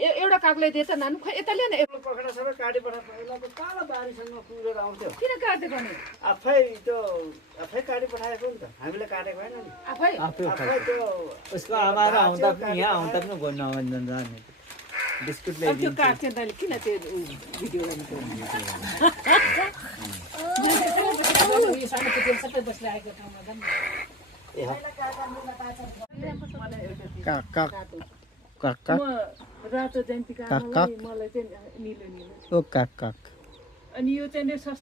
एउटा कागले दिए त नानु खै यता ल्याएन पखडा सबै काटी पठाएको कालो बारीसँग कुरेर आउँथ्यो किन काटेको नि आफै काटी पठाएको नि त हामीले काटेको होइन नि आफै आफै त्यो उसको आमाहरू आउँदा पनि यहाँ आउँदा पनि गर्नु जाने बिस्कुट अब त्यो काट्छ तैँले किन त्यो भिडियो गर्नु काक काक काक काक म रातो जयन्तीका काक काक मलाई चाहिँ निलो निलो ओ काक काक अनि यो चाहिँ